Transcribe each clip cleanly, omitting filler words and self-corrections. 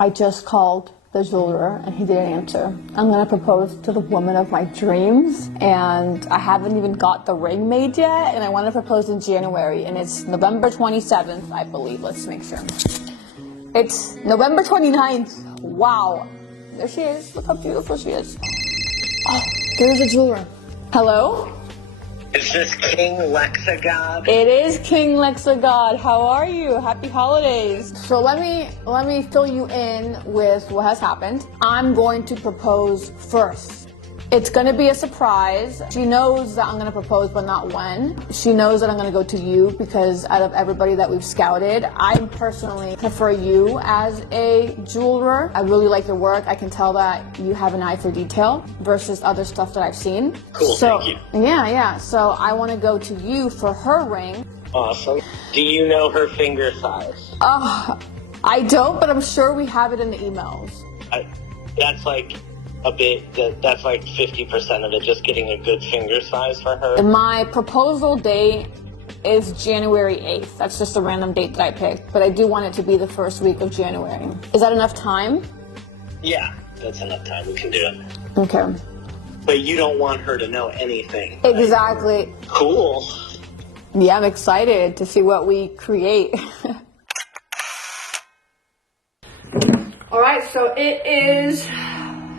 I just called the jeweler and he didn't answer. I'm gonna propose to the woman of my dreams, and I haven't even got the ring made yet, and I want to propose in January, and it's November 27th, I believe. Let's make sure. It's November 29th. Wow. There she is. Look how beautiful she is. Oh, there's a jeweler. Hello? Is this King Lexagod? It is King Lexagod. How are you? Happy holidays. So let me fill you in with what has happened. I'm going to propose first. It's going to be a surprise. She knows that I'm going to propose, but not when. She knows that I'm going to go to you because out of everybody that we've scouted, I personally prefer you as a jeweler. I really like your work. I can tell that you have an eye for detail versus other stuff that I've seen. Cool, so, thank you. Yeah. So I want to go to you for her ring. Awesome. Do you know her finger size? I don't, but I'm sure we have it in the emails. That's like a bit, that's like 50% of it, just getting a good finger size for her. My proposal date is January 8th. That's just a random date that I picked, but I do want it to be the first week of January. Is that enough time? Yeah, that's enough time. We can do it. Okay. But you don't want her to know anything. Exactly. Cool. Yeah, I'm excited to see what we create. All right, so it is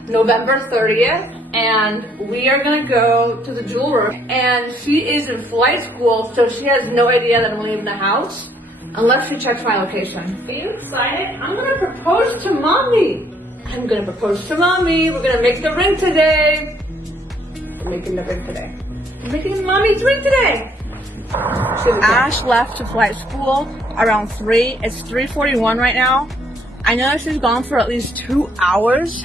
November 30th, and we are gonna go to the jeweler. And she is in flight school, so she has no idea that I'm leaving the house unless she checks my location. Are you excited? I'm gonna propose to mommy. I'm gonna propose to mommy. We're gonna make the ring today. We're making the ring today. We're making mommy's ring today. Ash left to flight school around 3. It's 3:41 right now. I know she's gone for at least 2 hours.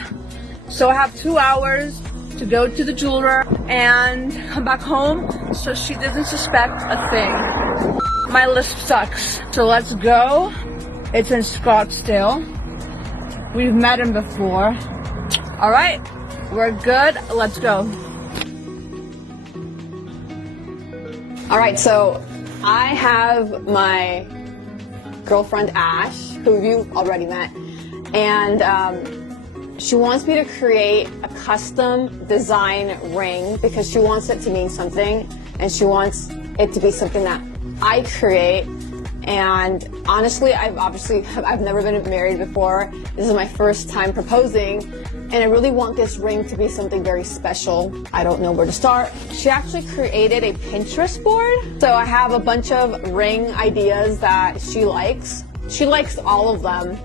So I have 2 hours to go to the jeweler and come back home so she doesn't suspect a thing. My lisp sucks. So let's go. It's in Scottsdale. We've met him before. All right, we're good. Let's go. All right, so I have my girlfriend Ash, who you've already met, and she wants me to create a custom design ring because she wants it to mean something, and she wants it to be something that I create. And honestly, I've never been married before. This is my first time proposing, and I really want this ring to be something very special. I don't know where to start. She actually created a Pinterest board. So I have a bunch of ring ideas that she likes. She likes all of them,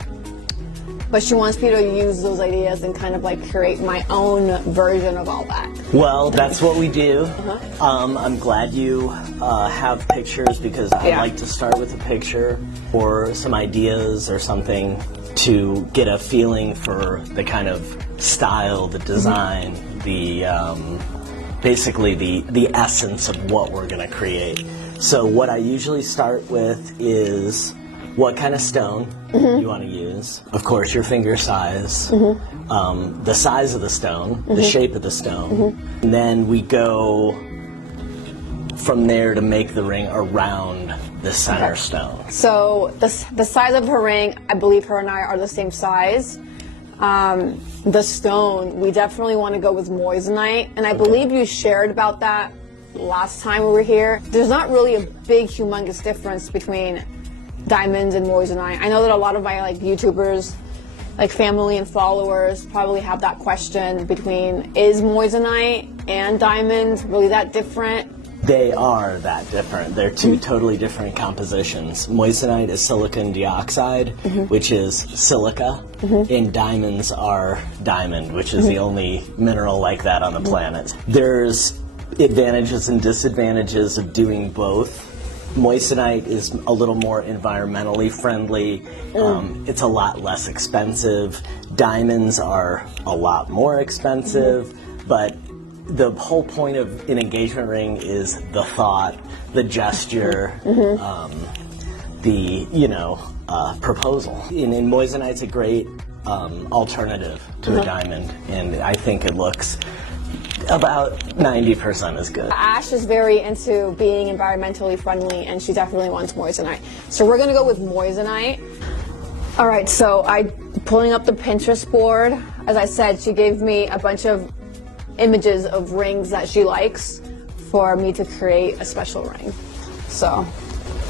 but she wants me to use those ideas and kind of like create my own version of all that. Well, that's what we do. I'm glad you have pictures because I like to start with a picture or some ideas or something to get a feeling for the kind of style, the design, the basically the essence of what we're going to create. So what I usually start with is what kind of stone you want to use. Of course, your finger size, the size of the stone, the shape of the stone. And then we go from there to make the ring around the center stone. So the size of her ring, I believe her and I are the same size. The stone, we definitely want to go with moissanite, and I believe you shared about that last time we were here. There's not really a big, humongous difference between diamonds and moissanite. I know that a lot of my YouTubers, family and followers, probably have that question between, is moissanite and diamonds really that different? They are that different. They're two totally different compositions. Moissanite is silicon dioxide, which is silica, and diamonds are diamond, which is the only mineral like that on the planet. There's advantages and disadvantages of doing both. Moissanite is a little more environmentally friendly. It's a lot less expensive. Diamonds are a lot more expensive, but the whole point of an engagement ring is the thought, the gesture, the proposal. And moissanite's a great alternative to the diamond, and I think it looks about 90% as good. Ash is very into being environmentally friendly, and she definitely wants moissanite. So we're gonna go with moissanite. All right, so I pulling up the Pinterest board. As I said, she gave me a bunch of images of rings that she likes for me to create a special ring. So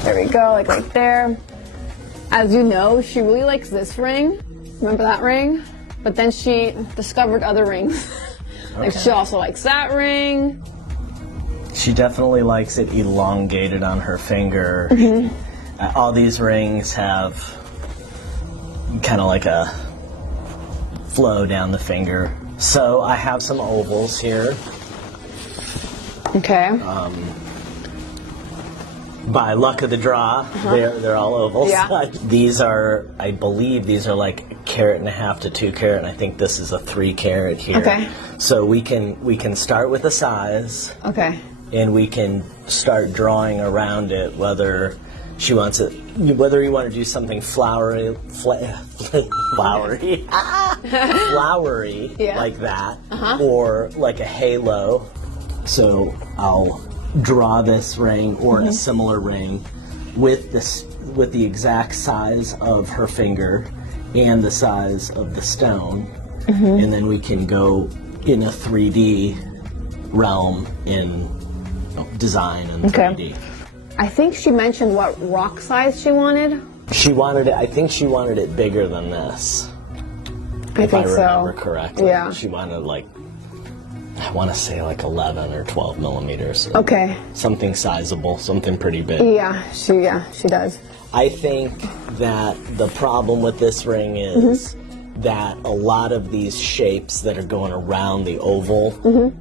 there we go, like right there. As you know, she really likes this ring. Remember that ring? But then she discovered other rings. Like she also likes that ring. She definitely likes it elongated on her finger. All these rings have kind of like a flow down the finger. So I have some ovals here. Okay. By luck of the draw, they're all ovals. Yeah. These are, I believe, these are like 1.5 to 2 carat, and I think this is a 3 carat here. Okay. So we can start with the size. Okay. And we can start drawing around it, whether she wants it, whether you want to do something flowery, flowery, like that, or like a halo. So I'll draw this ring or a similar ring with the exact size of her finger and the size of the stone, and then we can go in a 3D realm in design and 3D. I think she mentioned what rock size she wanted. She wanted it, I think she wanted it bigger than this. If I remember correctly. Yeah. She wanted like, I want to say like 11 or 12 millimeters. Okay. Something sizable, something pretty big. Yeah, she does. I think that the problem with this ring is that a lot of these shapes that are going around the oval,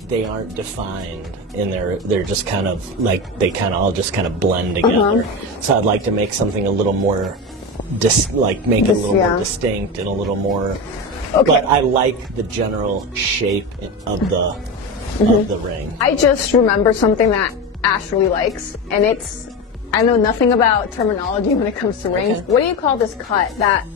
they aren't defined, and they're just kind of like, they kind of all just kind of blend together. So I'd like to make something a little more, make it a little more distinct and a little more. But I like the general shape of the ring. I just remember something that Ash really likes, and I know nothing about terminology when it comes to rings. What do you call this cut? That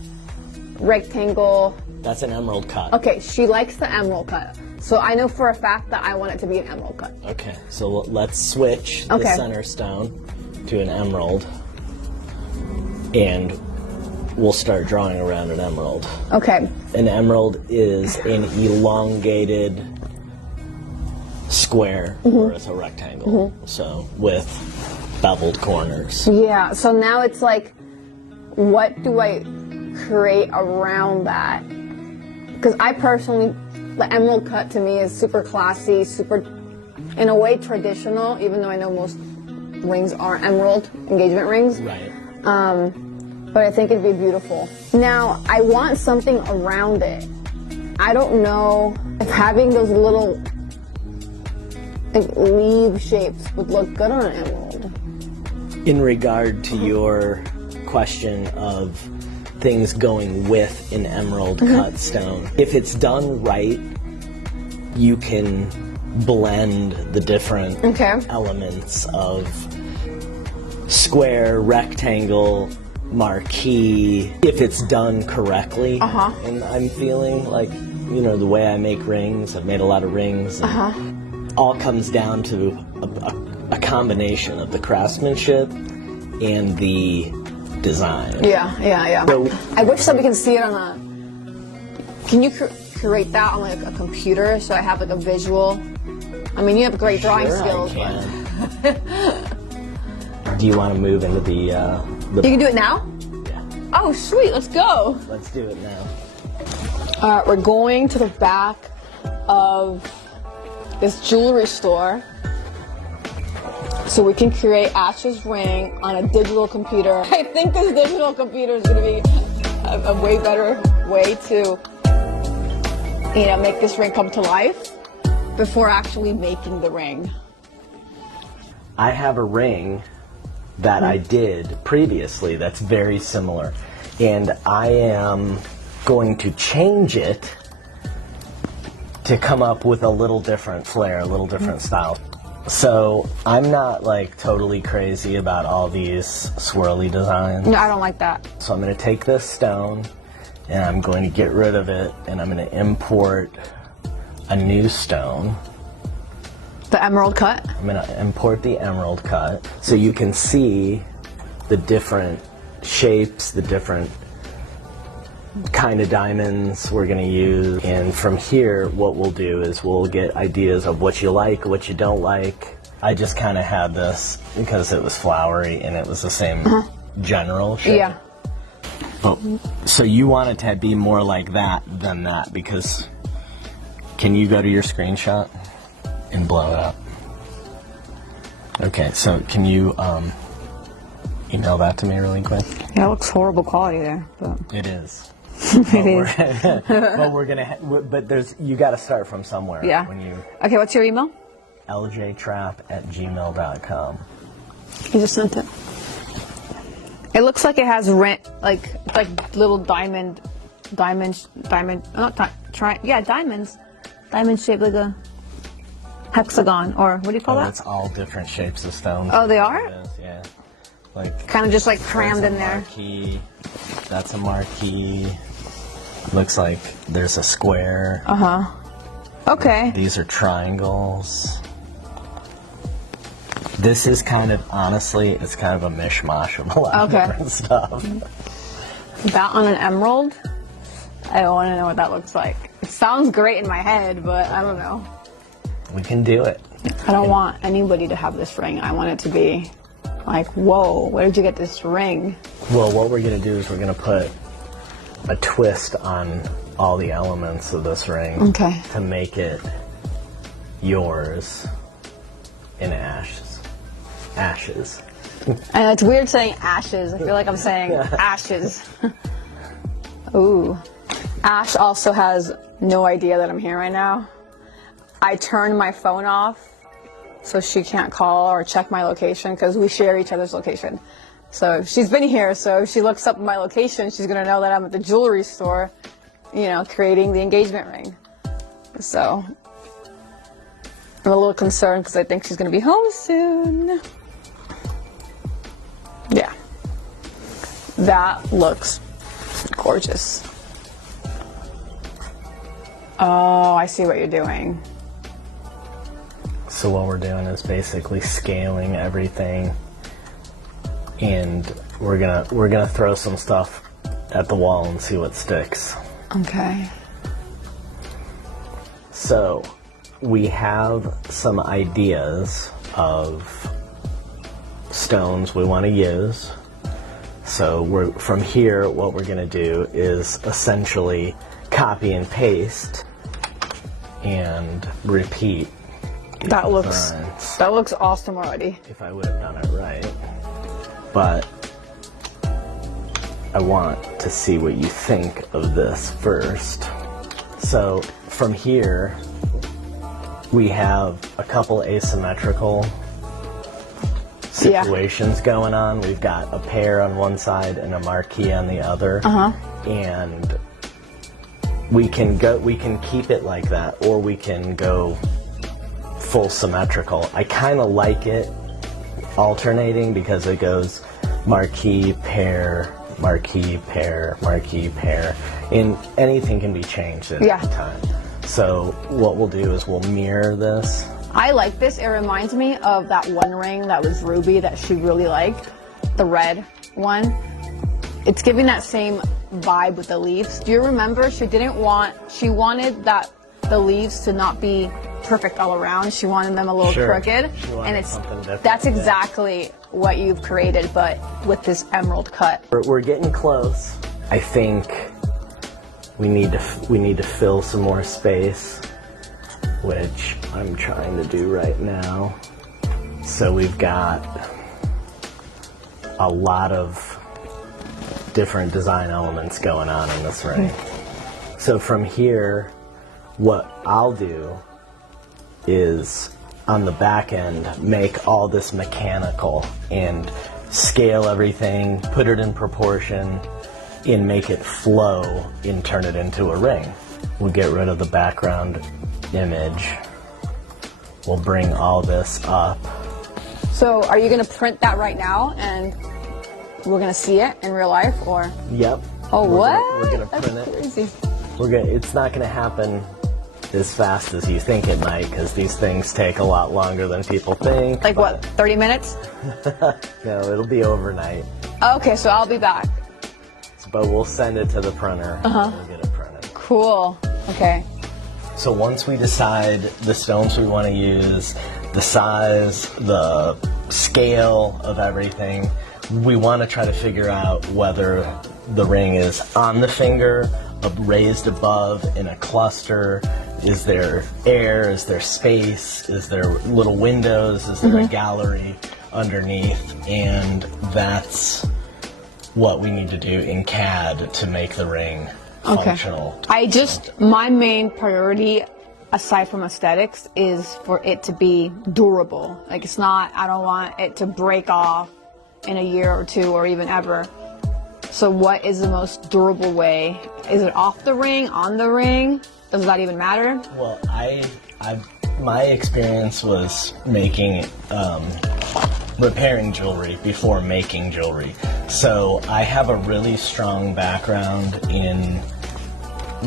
rectangle? That's an emerald cut. Okay, she likes the emerald cut. So I know for a fact that I want it to be an emerald cut. Okay, so let's switch the center stone to an emerald, and we'll start drawing around an emerald. Okay. An emerald is an elongated square, or it's a rectangle, so with beveled corners. Yeah, so now it's like, what do I create around that? Because I personally, the emerald cut to me is super classy, super, in a way, traditional, even though I know most rings are emerald, engagement rings. Right. But I think it'd be beautiful. Now, I want something around it. I don't know if having those little leaf shapes would look good on an emerald. In regard to your question of things going with an emerald cut stone, if it's done right, you can blend the different elements of square, rectangle, marquee, if it's done correctly. And I'm feeling like, you know, the way I make rings, I've made a lot of rings, and all comes down to a combination of the craftsmanship and the design. Yeah. So, I wish that we can see it on a, can you create that on like a computer so I have like a visual? I mean, you have great drawing skills. I can. Do you want to move into the You can do it now? Yeah. Oh, sweet, let's go. Let's do it now. We're going to the back of this jewelry store so we can create Ash's ring on a digital computer. I think this digital computer is going to be a way better way to, you know, make this ring come to life before actually making the ring. I have a ring that I did previously that's very similar, and I am going to change it to come up with a little different flair, a little different style. So I'm not like totally crazy about all these swirly designs. No, I don't like that. So I'm going to take this stone and I'm going to get rid of it, and I'm going to import a new stone. The emerald cut? I'm going to import the emerald cut so you can see the different shapes, the different kind of diamonds we're going to use. And from here, what we'll do is we'll get ideas of what you like, what you don't like. I just kind of had this because it was flowery and it was the same general shape. Yeah. But, so you want it to be more like that than that, because can you go to your screenshot and blow it up? Okay, so can you email that to me really quick? Yeah, it looks horrible quality there, but it is. it is. But we're gonna. But there's. You got to start from somewhere. Yeah. When you. Okay, what's your email? ljtrap@gmail.com. You just sent it. It looks like it has like little diamonds. Diamonds shaped like a hexagon, or what do you call that? That's all different shapes of stones. Oh, they are? It is, yeah. Like kind of just like crammed in there. Marquee. That's a marquee. Looks like there's a square. Okay. These are triangles. This is kind of, honestly, it's kind of a mishmash of a lot of different stuff. That on an emerald? I want to know what that looks like. It sounds great in my head, but I don't know. We can do it. I don't want anybody to have this ring. I want it to be like, whoa, where did you get this ring? Well, what we're going to do is we're going to put a twist on all the elements of this ring to make it yours in ashes. And it's weird saying ashes. I feel like I'm saying ashes. Ooh. Ash also has no idea that I'm here right now. I turned my phone off so she can't call or check my location because we share each other's location. So she's been here, so if she looks up my location, she's gonna know that I'm at the jewelry store, you know, creating the engagement ring. So I'm a little concerned because I think she's gonna be home soon. Yeah. That looks gorgeous. Oh, I see what you're doing. So what we're doing is basically scaling everything, and we're gonna throw some stuff at the wall and see what sticks. Okay. So we have some ideas of stones we want to use. So from here, what we're going to do is essentially copy and paste and repeat. That looks awesome already. If I would have done it right. But I want to see what you think of this first. So from here, we have a couple asymmetrical situations going on. We've got a pair on one side and a marquee on the other. And we can keep it like that, or we can go full symmetrical. I kind of like it alternating because it goes marquee, pair, marquee, pair, marquee, pair, and anything can be changed at any time. So what we'll do is we'll mirror this. I like this. It reminds me of that one ring that was ruby that she really liked, the red one. It's giving that same vibe with the leaves. Do you remember she wanted the leaves to not be perfect all around. She wanted them a little crooked, and that's exactly what you've created, but with this emerald cut. We're getting close. I think we need to fill some more space, which I'm trying to do right now. So we've got a lot of different design elements going on in this ring. So from here, what I'll do is on the back end make all this mechanical and scale everything, put it in proportion, and make it flow and turn it into a ring. We'll get rid of the background image. We'll bring all this up. So are you going to print that right now and we're going to see it in real life, or? Yep. Oh, what? We're going to print it. Crazy. It's not going to happen as fast as you think it might, because these things take a lot longer than people think. Like what, 30 minutes? No, it'll be overnight. Okay, so I'll be back. but we'll send it to the printer. We'll get it printed. Cool. Okay. So once we decide the stones we want to use, the size, the scale of everything, we want to try to figure out whether the ring is on the finger, raised above, in a cluster. Is there air? Is there space? Is there little windows? Is there a gallery underneath? And that's what we need to do in CAD to make the ring functional. My main priority, aside from aesthetics, is for it to be durable. Like, it's not, I don't want it to break off in a year or two or even ever. So what is the most durable way? Is it off the ring, on the ring? Does that even matter? Well, my experience was making, repairing jewelry before making jewelry. So I have a really strong background in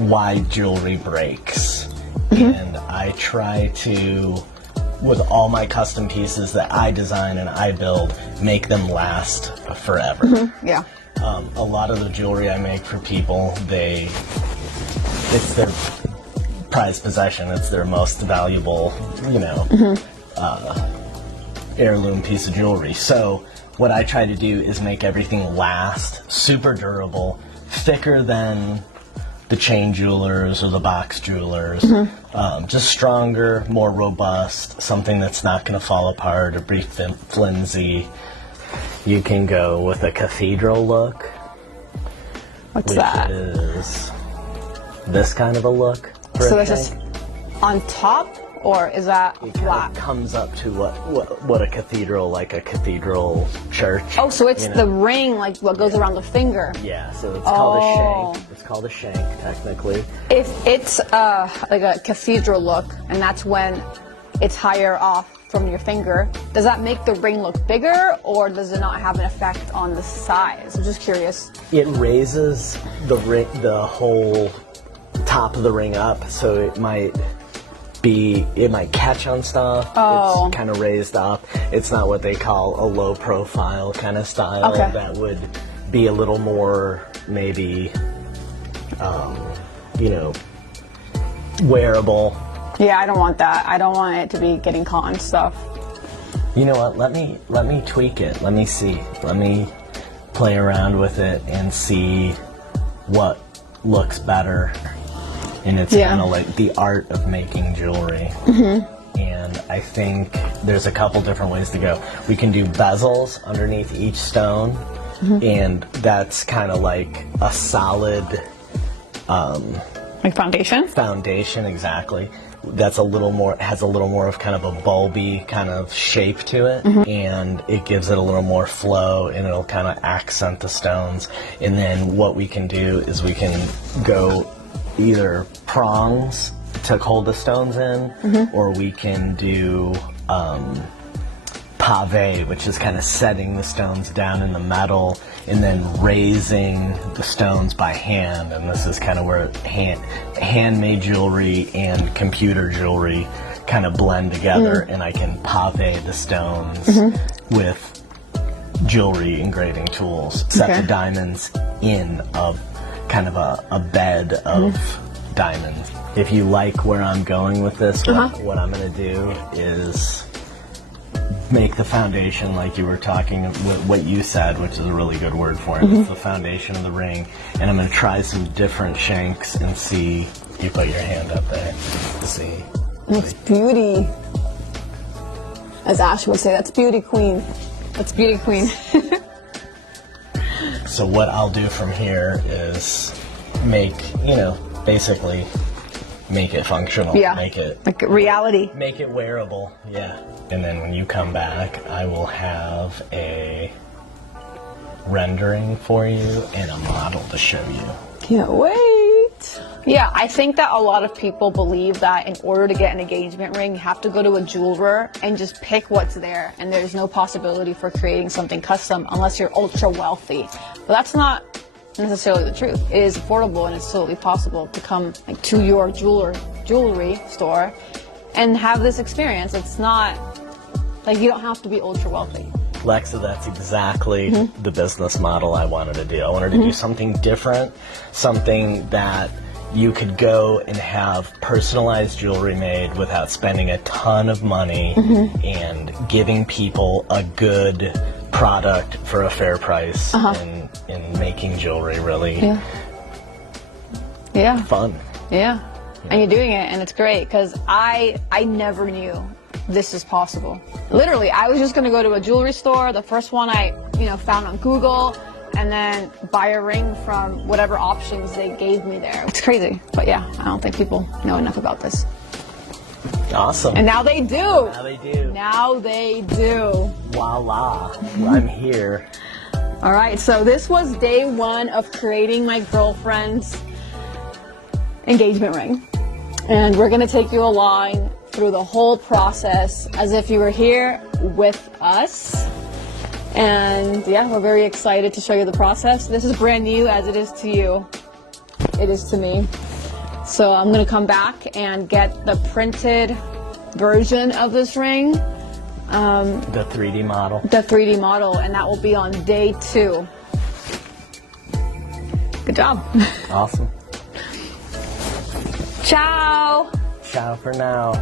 why jewelry breaks. And I try to, with all my custom pieces that I design and I build, make them last forever. Yeah. A lot of the jewelry I make for people, it's their prized possession. It's their most valuable, heirloom piece of jewelry. So what I try to do is make everything last, super durable, thicker than the chain jewelers or the box jewelers, just stronger, more robust, something that's not going to fall apart or be flimsy. You can go with a cathedral look. What's that? Which is this kind of a look. So it's just on top, or is that it flat? kind of comes up to what a cathedral, like a cathedral church. Oh, so it's the ring, like what goes around the finger. Yeah, so it's called a shank. It's called a shank, technically. If it's like a cathedral look, and that's when it's higher off from your finger, does that make the ring look bigger, or does it not have an effect on the size? I'm just curious. It raises the whole top of the ring up, so it might catch on stuff. Oh. It's kind of raised up. It's not what they call a low profile kind of style. Okay. That would be a little more maybe wearable. Yeah, I don't want that. I don't want it to be getting caught on stuff. You know what? Let me tweak it. Let me see. Let me play around with it and see what looks better. And it's kind of like the art of making jewelry. And I think there's a couple different ways to go. We can do bezels underneath each stone, and that's kind of like a solid like foundation? Foundation, exactly. That's has a little more of kind of a bulby kind of shape to it, and it gives it a little more flow, and it'll kind of accent the stones. And then what we can do is we can go either prongs to hold the stones in, or we can do pave, which is kind of setting the stones down in the metal and then raising the stones by hand. And this is kind of where handmade jewelry and computer jewelry kind of blend together, and I can pave the stones with jewelry engraving tools, set the diamonds in kind of a bed of diamonds. If you like where I'm going with this, what I'm going to do is make the foundation, like you were talking, what you said, which is a really good word for it. It's the foundation of the ring, and I'm going to try some different shanks and see. You put your hand up there to see. That's beauty. As Ash would say, that's beauty queen. That's beauty queen. So what I'll do from here is basically make it functional. Yeah. Make it like reality. Make it wearable. Yeah. And then when you come back, I will have a rendering for you and a model to show you. Can't wait. Yeah, I think that a lot of people believe that in order to get an engagement ring, you have to go to a jeweler and just pick what's there, and there's no possibility for creating something custom unless you're ultra wealthy. But that's not necessarily the truth. It is affordable, and it's totally possible to come to your jewelry store and have this experience. It's not like you don't have to be ultra wealthy. Lexa, that's exactly the business model I wanted to do. I wanted to do something different, something that you could go and have personalized jewelry made without spending a ton of money and giving people a good product for a fair price and making jewelry really fun. Yeah. And you're doing it, and it's great, because I never knew this is possible. Literally, I was just gonna go to a jewelry store, the first one I found on Google, and then buy a ring from whatever options they gave me there. It's crazy, but yeah, I don't think people know enough about this. Awesome. And now they do. Now they do. Now they do. Voila, I'm here. All right, so this was day one of creating my girlfriend's engagement ring. And we're gonna take you along through the whole process as if you were here with us. And yeah, we're very excited to show you the process. This is brand new as it is to you. It is to me. So I'm gonna come back and get the printed version of this ring. The 3D model. The 3D model, and that will be on day 2. Good job. Awesome. Ciao. Ciao for now.